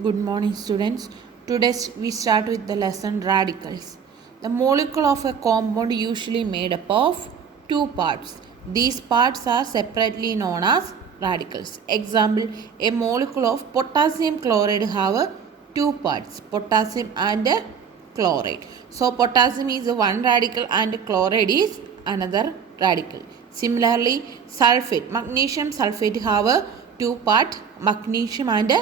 Good morning, students. Today we start with the lesson radicals. The molecule of a compound usually made up of two parts. These parts are separately known as radicals. Example: a molecule of potassium chloride have two parts, potassium and chloride. So potassium is one radical and chloride is another radical. Similarly, sulfate, magnesium sulfate have a two part, magnesium and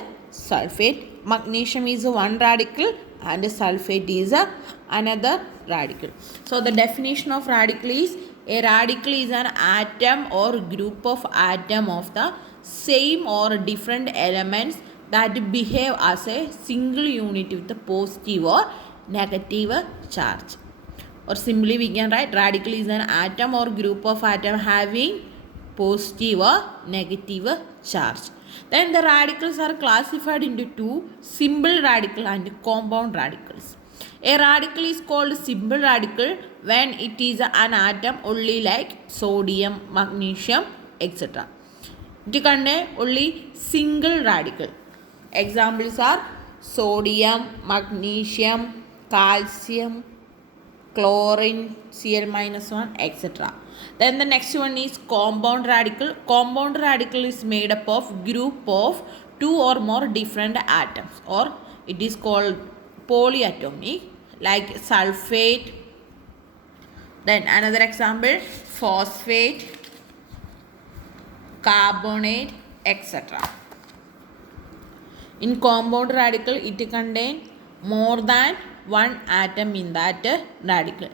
sulfate. Magnesium is one radical and sulfate is another radical. So the definition of radical is: a radical is an atom or group of atom of the same or different elements that behave as a single unit with a positive or negative charge. Or simply we can write radical is an atom or group of atom having positive or negative charge. Then the radicals are classified into two: simple radical and compound radicals. A radical is called simple radical when it is an atom only like sodium, magnesium, etc. It contains only single radical. Examples are sodium, magnesium, calcium, chlorine, Cl-1, etc. Then the next one is compound radical. Compound radical is made up of group of two or more different atoms, or it is called polyatomic, like sulfate. Then another example, phosphate, carbonate, etc. In compound radical, it contains more than one atom in that radical.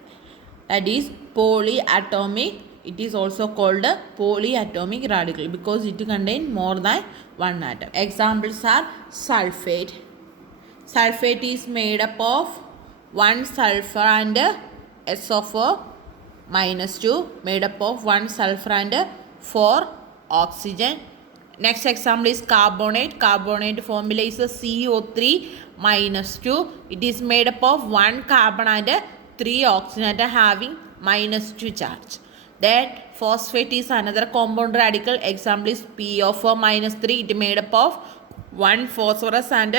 That is polyatomic. It is also called a polyatomic radical because it contains more than one atom. Examples are sulfate. Sulfate is made up of one sulfur and SO4 minus 2, made up of one sulfur and 4 oxygen. Next example is carbonate. Carbonate formula is CO3 minus 2. It is made up of one carbon and 3 oxygen having minus 2 charge. Then phosphate is another compound radical. Example is PO4 minus 3. It is made up of one phosphorus and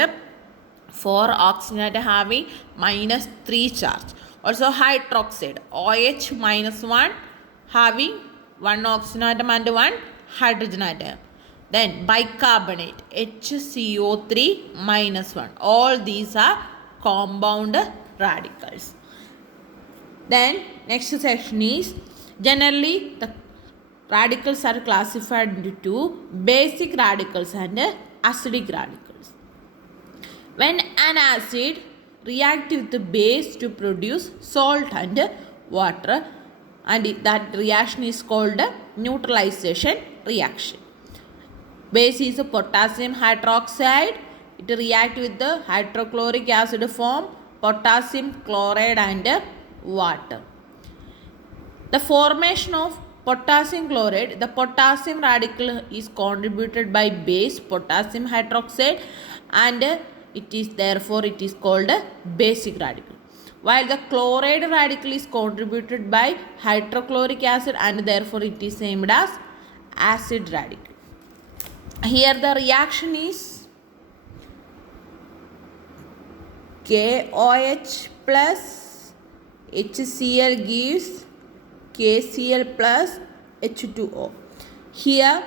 4 oxygen having minus 3 charge. Also hydroxide, OH minus 1 having 1 oxygen atom and 1 hydrogen atom. Then bicarbonate, HCO3 minus 1. All these are compound radicals. Then next section is generally the radicals are classified into two: basic radicals and acidic radicals. When an acid reacts with the base to produce salt and water, and that reaction is called neutralization reaction. Base is a potassium hydroxide. It reacts with the hydrochloric acid form potassium chloride and water. The formation of potassium chloride, the potassium radical is contributed by base potassium hydroxide, and it is called a basic radical. While the chloride radical is contributed by hydrochloric acid, and therefore it is named as acid radical. Here the reaction is KOH plus HCl gives KCl plus H2O. Here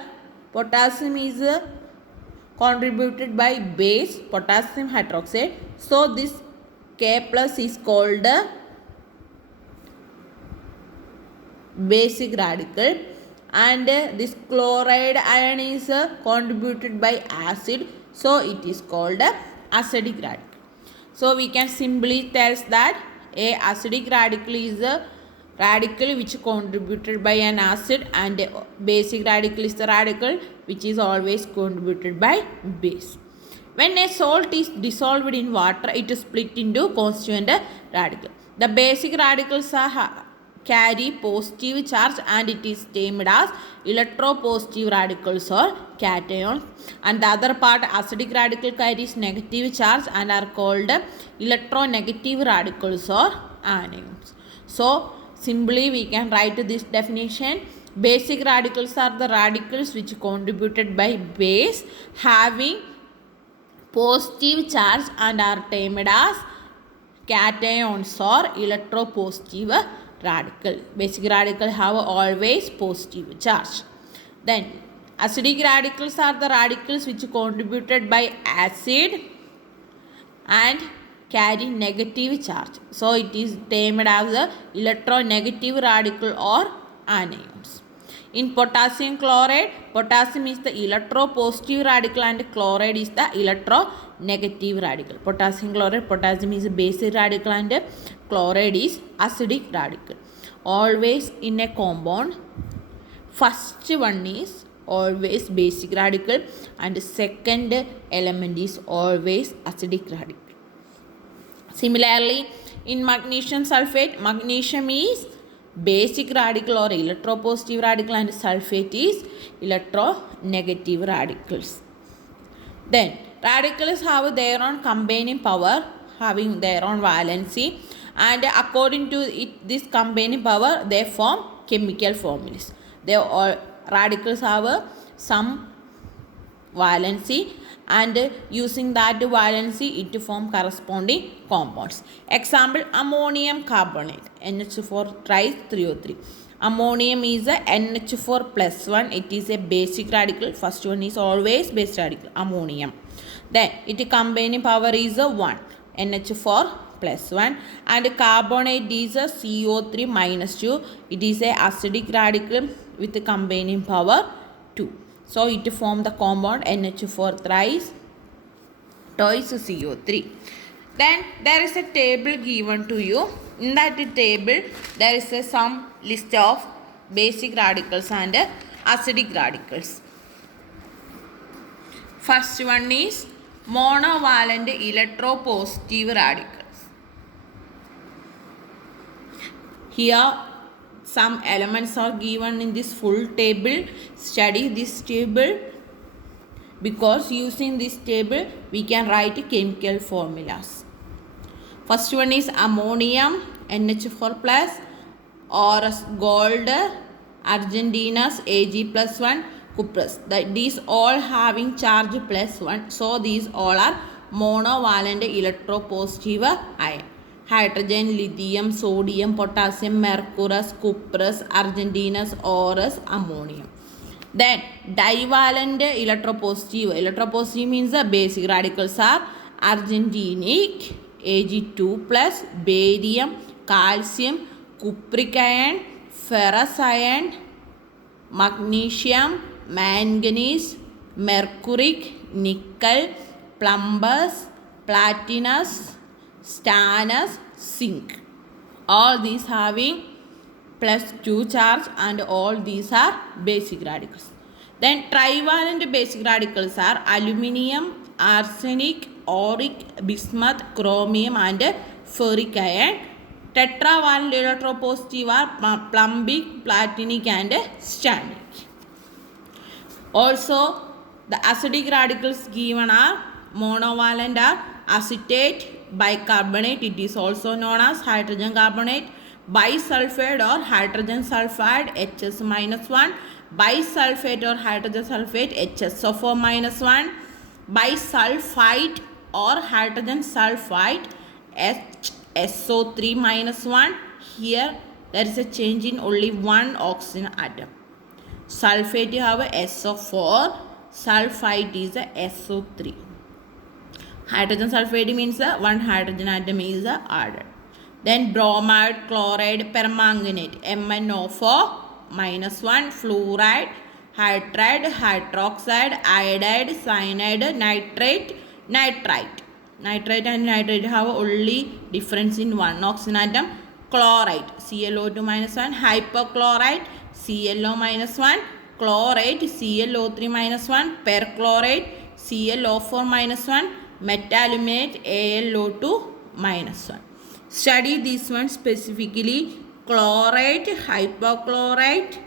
potassium is contributed by base potassium hydroxide. So this K plus is called basic radical, and this chloride ion is contributed by acid, so it is called acidic radical. So we can simply tell that a acidic radical is a radical which contributed by an acid, and a basic radical is the radical which is always contributed by base. When a salt is dissolved in water, it is split into constituent radical. The basic radicals carry positive charge, and it is termed as electropositive radicals or cations, and the other part acidic radical carries negative charge and are called electronegative radicals or anions. So simply we can write this definition: basic radicals are the radicals which contributed by base having positive charge and are termed as cations or electropositive radical. Basic radical have always positive charge. Then acidic radicals are the radicals which contributed by acid and carry negative charge. So it is termed as the electronegative radical or anions. In potassium chloride, potassium is the electropositive radical and chloride is the electronegative radical. Potassium chloride, potassium is a basic radical and chloride is acidic radical. Always in a compound, first one is always basic radical and second element is always acidic radical. Similarly, in magnesium sulfate, magnesium is basic radical or electropositive radical and sulfate is electronegative radicals. Then radicals have their own combining power, having their own valency, and according to this combining power they form chemical formulas. They all radicals have some valency and using that valency it form corresponding compounds. Example, ammonium carbonate NH4 3O3. Ammonium is a NH4 plus 1. It is a basic radical. First one is always basic radical, ammonium. Then its combining power is a 1, NH4 plus 1, and carbonate is a CO3 minus 2. It is a acidic radical with the combining power 2. So it form the compound NH4 twice CO3. Then there is a table given to you. In that table there is some list of basic radicals and acidic radicals. First one is monovalent electropositive radicals. Here some elements are given in this full table. Study this table because using this table we can write chemical formulas. First one is ammonium NH4 plus or gold Argentinus Ag plus 1 cuprous. These all having charge plus 1. So these all are monovalent electropositive ion. Hydrogen, lithium, sodium, potassium, mercurous, cuprous, Argentinus, Orus, ammonium. Then divalent electropositive. Electropositive means the basic radicals are argentinic, Ag2 plus, barium, calcium, cupric ion, ferrous ion, magnesium, manganese, mercuric, nickel, plumbus, platinus, stannous, zinc. All these having plus 2 charge and all these are basic radicals. Then trivalent basic radicals are aluminium, arsenic, auric, bismuth, chromium and ferric ion. Tetravalent electropositive are plumbic, platinic and stannic. Also the acidic radicals given are monovalent are acetate, bicarbonate, it is also known as hydrogen carbonate, bisulfide or hydrogen sulfide HS minus 1, bisulfate or hydrogen sulfate HSO4 minus 1, bisulfite or hydrogen sulfide HSO3 minus 1. Here there is a change in only one oxygen atom. Sulfate you have a SO4, sulfite is a SO3. Hydrogen sulfide means one hydrogen atom is added. Then bromide, chloride, permanganate, MnO4 minus 1, fluoride, hydride, hydroxide, iodide, cyanide, nitrate, nitrite. Nitrite and nitrate have only difference in one oxygen atom. Chloride, ClO2 minus 1, hypochlorite, ClO minus 1, chloride, ClO3 minus 1, perchlorate, ClO4 minus 1, metaluminate, AlO2 minus 1. Study this one specifically, chloride, hypochlorite.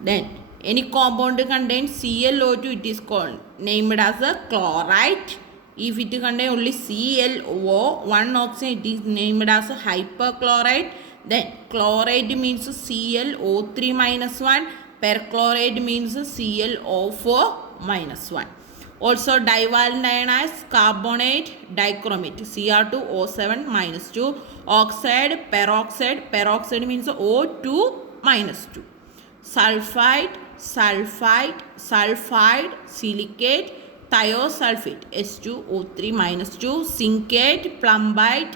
Then any compound contains ClO2, it is called named as a chloride. If it contains only ClO, one oxygen, it is named as a hypochlorite. Then chloride means ClO3 minus 1, perchlorate means ClO4 minus 1. Also divalent ionized carbonate dichromate Cr2O7 minus 2. Oxide, peroxide, peroxide means O2 minus 2. Sulfide, sulfide, sulfide, silicate, thiosulfate H2O3 minus 2. Zincate, plumbite,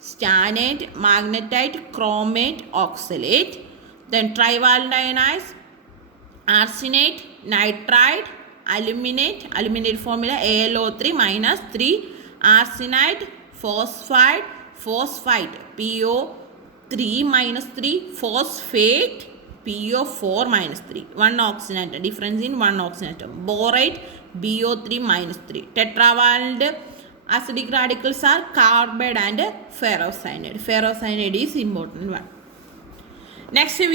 stannate, magnetite, chromate, oxalate. Then trivalent ionized arsenate, nitride, aluminate formula AlO3 minus 3, arsenite, phosphide, PO3 minus 3, phosphate, PO4 minus 3, one oxygen atom, difference in one oxygen atom. Borate, BO3 minus 3. Tetravalent acidic radicals are carbide and ferrocyanide. Ferrocyanide is important one. Next we